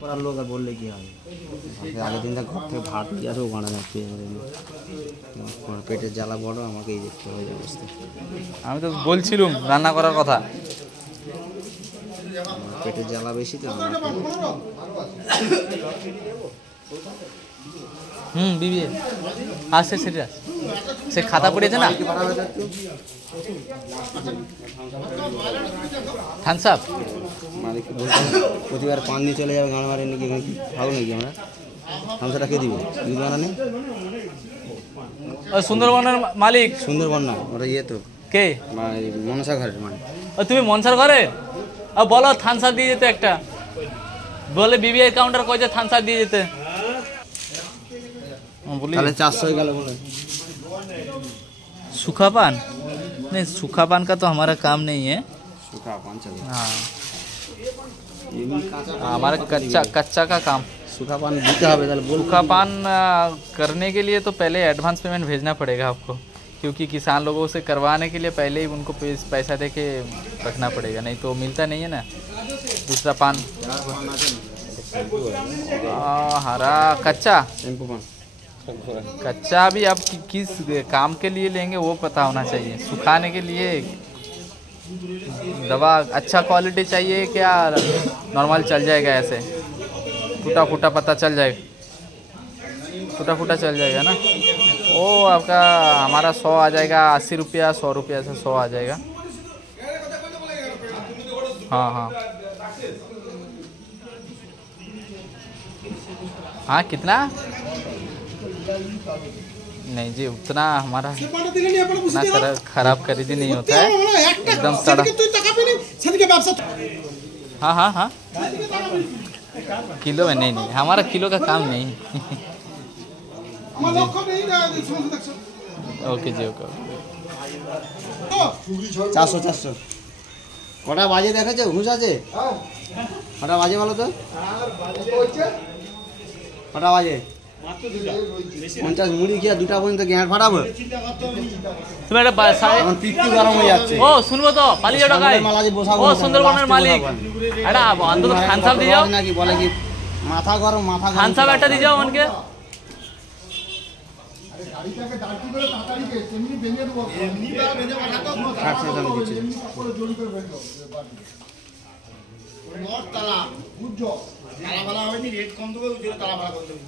করার লোক আর বললে কি হবে? আগের দিন ঘর থেকে ভাত নিয়ে আসবো বানা যাচ্ছে, পেটের জ্বালা বড়, আমাকেই দেখতে হবে অবস্থা। আমি তো বলছিলাম রান্না করার কথা, পেটের জ্বালা বেশি তো। বিবি আসছে সেটা সে খাতা পড়েছে না, থামস আপ মালিক বলতে প্রতিবার পান নিয়ে চলে যাবে, গান মারে নাকি খাবো নাকি আমরা? থামসাটা কে দিবে? দিদি বানা নেই। সুন্দরবনের মালিক। সুন্দরবন না, ওটা ইয়ে তো কে? মনসা ঘরের মানে। তুমি মনসার ঘরে বলো থামস আপ দিয়ে যেতে একটা, বলে বিবিআই কাউন্টার কই যে থামস আপ দিয়ে যেতে। তাহলে 400 হয়ে गल बोले। सूखा पान नहीं, सूखा पान का तो हमारा काम नहीं है। सूखा पान चलो। हाँ हमारा कच्चा का काम। सूखा पान देते হবে তাহলে। सूखा पान करने के लिए तो पहले एडवांस पेमेंट भेजना पड़ेगा आपको, क्योंकि किसान लोगों से करवाने के लिए पहले ही उनको पैसा दे के रखना पड़ेगा, नहीं तो मिलता नहीं है ना दूसरा पान। हरा कच्चा कच्चा भी आप किस काम के लिए लेंगे वो पता होना चाहिए। सुखाने के लिए दवा अच्छा क्वालिटी चाहिए क्या नॉर्मल चल जाएगा? ऐसे टूटा फूटा पता चल जाएगा, टूटा फूटा चल जाएगा ना वो आपका। हमारा 100 आ जाएगा, 80 रुपया 100 रुपया से 100 आ जाएगा। हाँ हाँ हाँ कितना? नहीं जी उतना हमारा उतना खराब खरीदी नहीं होता है, एकदम सड़ा। हाँ हाँ हाँ किलो में नहीं नहीं, हमारा किलो का काम नहीं। ओके जी ओके। 400 কটা বাজে দেখাচ্ছে? হুঁশ আছে? কটা বাজে বলো তো? কটা বাজে? 50 মুড়ি কি আর দুটা পর্যন্ত গ্যাঁট ফাটাবো? তুমি একটা এখন পিত্তি গরম হয়ে যাচ্ছে। ও শুনবো তো পালিয়ে যাও টাকায়। ও সুন্দরবনের মালিক এটা অন্তত খানসাব দিয়ে যাও নাকি বলে কি মাথা গরম, মাথা গরম খানসাব একটা দিয়ে যাও অনকে। গাড়িটাকে দাঁড়ি করে তাড়াতাড়ি এমনি ভেঙে দেবো, এমনি বা ভেঙে পাঠাতো উপরে জড়ি করে ভেঙে দেবো। নট তালা বুঝছো, তালা ভালা হয়নি, রেট কম দেবে, ওই জন্য তালা ভালা করতে হবে।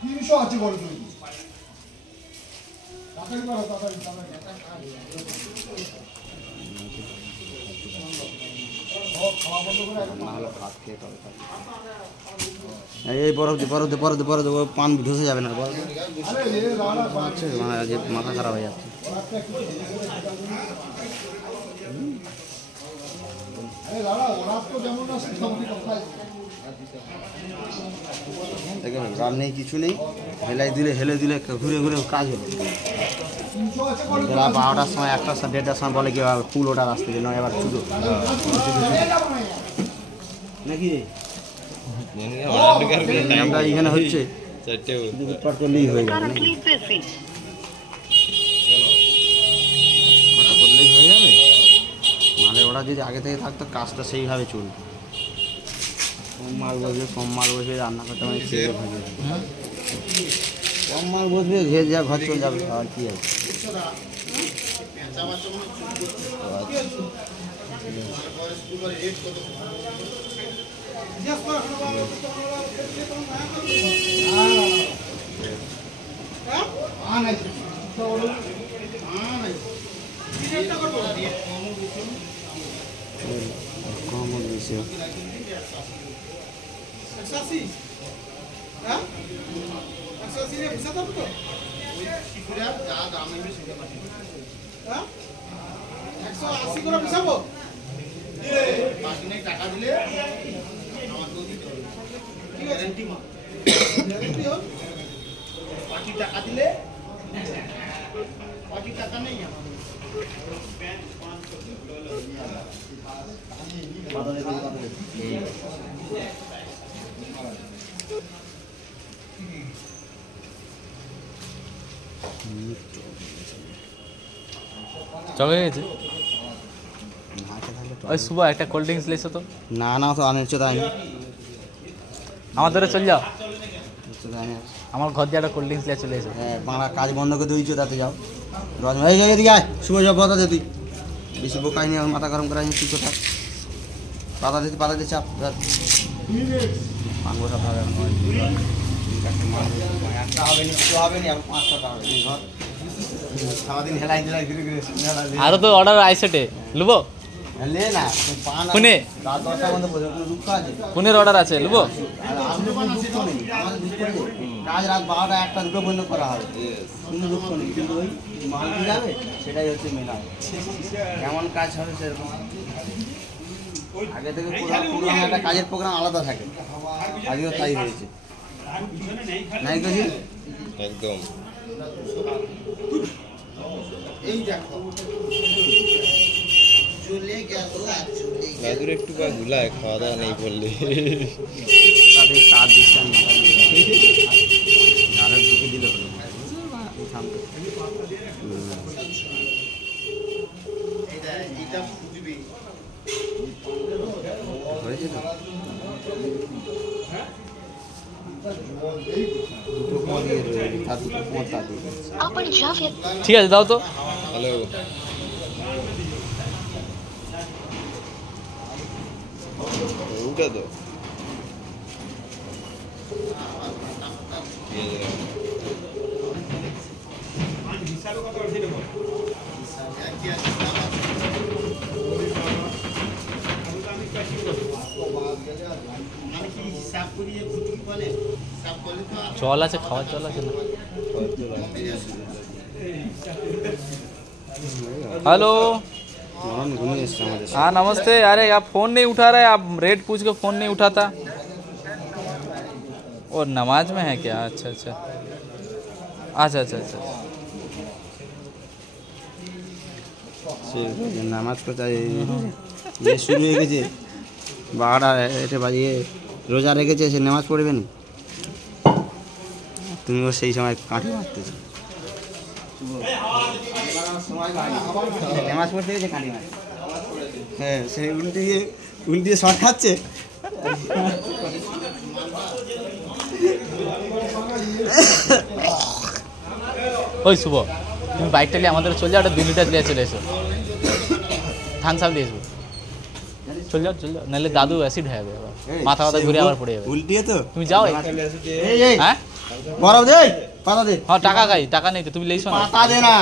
300 আছে বড় জড়ি, তাড়াতাড়ি করো, তাড়াতাড়ি এই বরফ পান ঢুসে যাবে না, মাথা খারাপ হয়ে যাচ্ছে। রান নেই, কিছু নেই, হেলে দিলে ঘুরে ঘুরে কাজ হলো। বেলা 12টার সময় 1টার সময় 1:30টার সময় বলে কি ফুল ওঠার আসতে নয়, এবার শুধু নাকি আমরা এখানে হচ্ছে করলেই হয়ে যাবে, করলেই হয়ে যাবে। মানে ওরা যদি আগে থেকে থাকতো কাজটা সেইভাবে চলবে। কম মাল বসবে রান্না করতে, মানে খেয়ে ভাবে কম মাল বসবে, ঘের যা ঘর চলে যাবে আর কি আছে। কম বেশি টাকা দিলে বাকি টাকা দিলে বাকি টাকা নেই চলে গেছে। ওই সুবহ একটা কোল্ড ড্রিঙ্কস লেছো তো? না না তো আনছো তাই আমার ধরে চল যাও, তো জানি না। আমার ঘর দিয়ে একটা কোল্ড ড্রিঙ্কস নিয়ে চলে এসো। হ্যাঁ বাংলা কাজ বন্ধ করে দিয়েছো, তাতে যাও। এই এদিকে আয়, শুভ সব কথা দে তুই। বেশি বোকাই নিয়ে মাথা গরম করা তুই কোথা পাতা দিতে চাপ পানবো সব হবে একটা হবে নি, কিছু হবে নি, 500টা হবে ঘর সারাদিন হেলাই দিলাই ঘুরে ঘুরে আরো তো অর্ডার আইসেটে লুবো, লে না পান কোনে রাত 10টার মধ্যে পড়ে কোনো দুঃখ আছে। কোনের অর্ডার আছে লুবো? আর আসলে কোনো দুঃখ নেই, আমাদের দুঃখ নেই। কাজ রাত 12টা 1টা 2টো পর্যন্ত করা হবে, কোনো দুঃখ নেই। কিন্তু ওই মাল দিয়ে যাবে সেটাই হচ্ছে মেলা। কেমন কাজ হবে সেরকম আগে থেকে প্রোগ্রাম, একটা কাজের প্রোগ্রাম আলাদা থাকে। আজকেও তাই হয়েছে, নাই কিছু একদম। এই দেখো দাদুর একটু বা গুলায়, খাওয়া দাওয়া নেই বললে। তাদের কাজ দিচ্ছে না, আরো ঢুকে দিলে হলো সামনে হয়েছে তো দুটো কুয়া দিয়ে রয়েছে, তার দুটো কুয়া তা দিয়ে आपण ज्या व्यक्ती ঠিক আছে দাও তো। হ্যালো, ওটা তো জল আছে, খাওয়ার জল আছে না? हेलो মরণ ঘুমিয়ে এসছে আমাদের। हाँ नमस्ते। अरे आप फ़ोन नहीं उठा रहे, आप रेट पूछ के फ़ोन नहीं उठाता। और नमाज में है क्या? अच्छा अच्छा अच्छा अच्छा अच्छा। সে নামাজ কোথায় ইয়ে শুরু হয়ে গেছে, 12টা এটা বাজিয়ে রোজা রেখেছে, সে নামাজ পড়বে না। তুমিও সেই সময় কাঠি মারতেছো, নামাজ পড়তে গেছে কাঠি মারতে। হ্যাঁ সে উল্টিয়ে শর্ট খাচ্ছে। ওই শুভ, তুমি বাইকটা নিয়ে আমাদের চলে যাও, ওটা 2 লিটার দিয়ে চলে এসো, থান সাপ দিয়ে এসো। চল যাও চল যাও, নাহলে দাদু অ্যাসিড হয়ে যাবে, আবার মাথা মাথা ঘুরে আবার পড়ে যাবে। উল্টিয়ে তো তুমি যাও। এই এই হ্যাঁ বরফ দে, পাতা দে, হ্যাঁ টাকা খাই, টাকা নেই তো তুমি লেইছো না। পাতা দে না,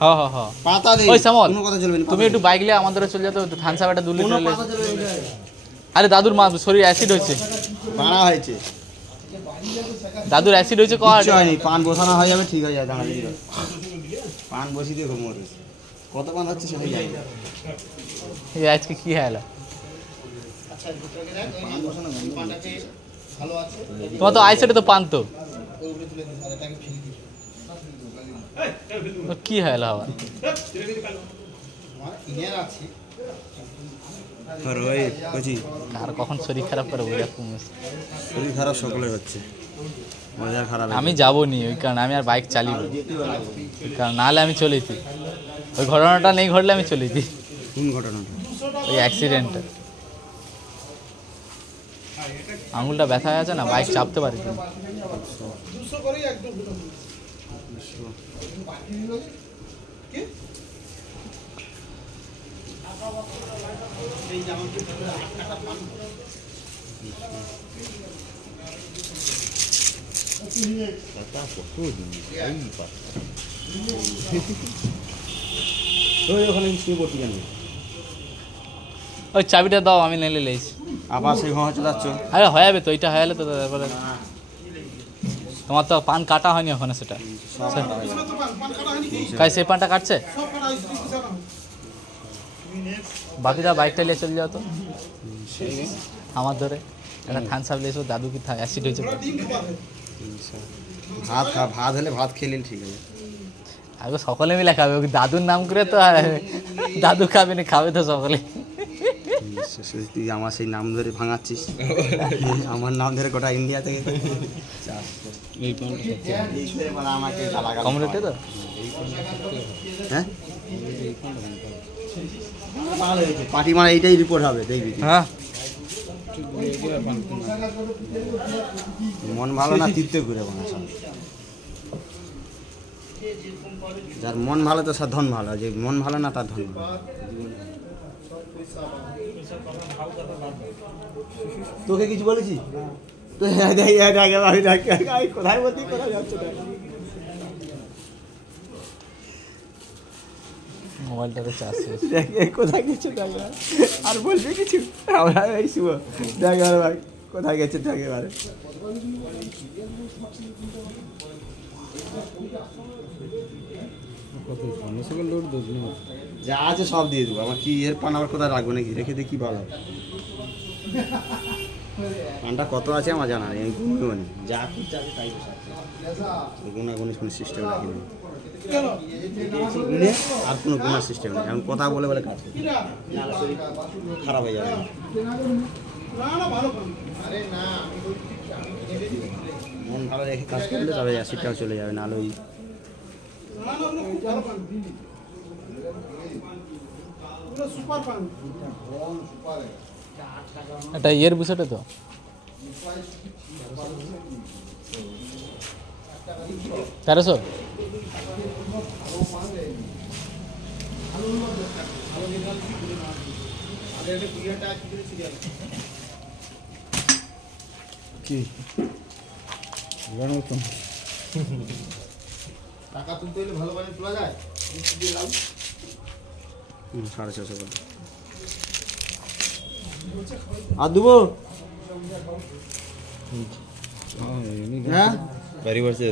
হ্যাঁ হ্যাঁ হ্যাঁ। পাতা দে। ওই সামল, কোনো কথা চলবে না, তুমি একটু বাইক নিয়ে আমাদের চলে যাও তো, থান সাপ একটা 2 কোনো লিটার। পাতা চলবে না। আরে দাদুর মা শরীর অ্যাসিড হয়েছে, বাড়া হয়েছে, দাদুর অ্যাসিড হয়েছে কর। কিচ্ছু হয়নি, পান বসানো হয়ে যাবে, ঠিক হয়ে যাবে। দাঁড়া দিদি, পান বসিয়ে দিয়ে ঘুমোর কত পান হচ্ছে সেটাই জানি না। এই আজকে কি হলো? তোমার তো আইসেটে তো পান তো, কি হলো আবার? আর ওই বুঝি আর কখন শরীর খারাপ করে ওইরকম। শরীর খারাপ সকলের হচ্ছে, মজার খারাপ। আমি যাবো নি, ওই কারণে আমি আর বাইক চালিয়ে, কারণ নাহলে আমি চলেছি। ওই ঘটনাটা নেই ঘটলে আমি চলেছি। কোন ঘটনাটা? ওই অ্যাক্সিডেন্টটা, আঙুলটা ব্যথা হয়ে আছে না, বাইক চাপতে পারি। ওই ওখানে শুয়ে পড়ছি কেন? ওই চাবিটা দাও, আমি নেলে লেছি। আবার সেই ঘুমা চলে যাচ্ছ। আরে হয়ে যাবে তো, এটা হয়ে গেলে তো তারপরে। তোমার তো পান কাটা হয়নি ওখানে, সেটা কাই সেই পানটা কাটছে। বাকিটা বাইকটা নিয়ে চলে যাও তো আমার ধরে, একটা থান সাপ লিয়েছো, দাদু কি অ্যাসিড হয়েছে। ভাত খা, ভাত হলে ভাত খেলে ঠিক আছে। আগে সকলে মিলে খাবে, ওকে দাদুর নাম করে তো দাদু খাবে না, খাবে তো সকলে। তুই আমার সেই নাম ধরে ভাঙাচ্ছিস, আমার নাম ধরে গোটা ইন্ডিয়া থেকে কম রেটে তো। হ্যাঁ পার্টি মারা এইটাই রিপোর্ট হবে, দেখবি। হ্যাঁ মন ভালো না তীর্থে ঘুরে বাংলা। যার মন ভালো তো তার ধন ভালো, যে মন ভালো না তার ধন ভালো। তোকে কিছু বলেছি তো? কোথায় বলছি, কোথায় যাচ্ছ? মোবাইলটাতে চার্জ শেষ। কোথায় গেছে দেখে আর বলবে কিছু? আমরা এই শুভ দেখে ভাই কোথায় গেছে দেখে এবারে। যা আছে সব দিয়ে দেবো, আমার কি এর পান আবার কোথায় রাখবো নাকি? রেখে দিয়ে কি ভালো পানটা কত আছে আমার জানা নেই, আমি গুনবো না। যা খুঁজছে আছে তাই গুণাগুণের কোনো সিস্টেম রাখিনি, গুনে আর কোনো গুণার সিস্টেম নেই। এখন কথা বলে বলে কাজ খারাপ হয়ে যাবে। মন ভালো রেখে কাজ করলে তবে অ্যাসিডটাও চলে যাবে, নাহলে ওই এটা ইয়ের বিষয়টা তো 1300। কি টাকা তুলতে হলে ভালো পানি তোলা যায়। 650 আর দেবো। হ্যাঁ বাড়ি বসে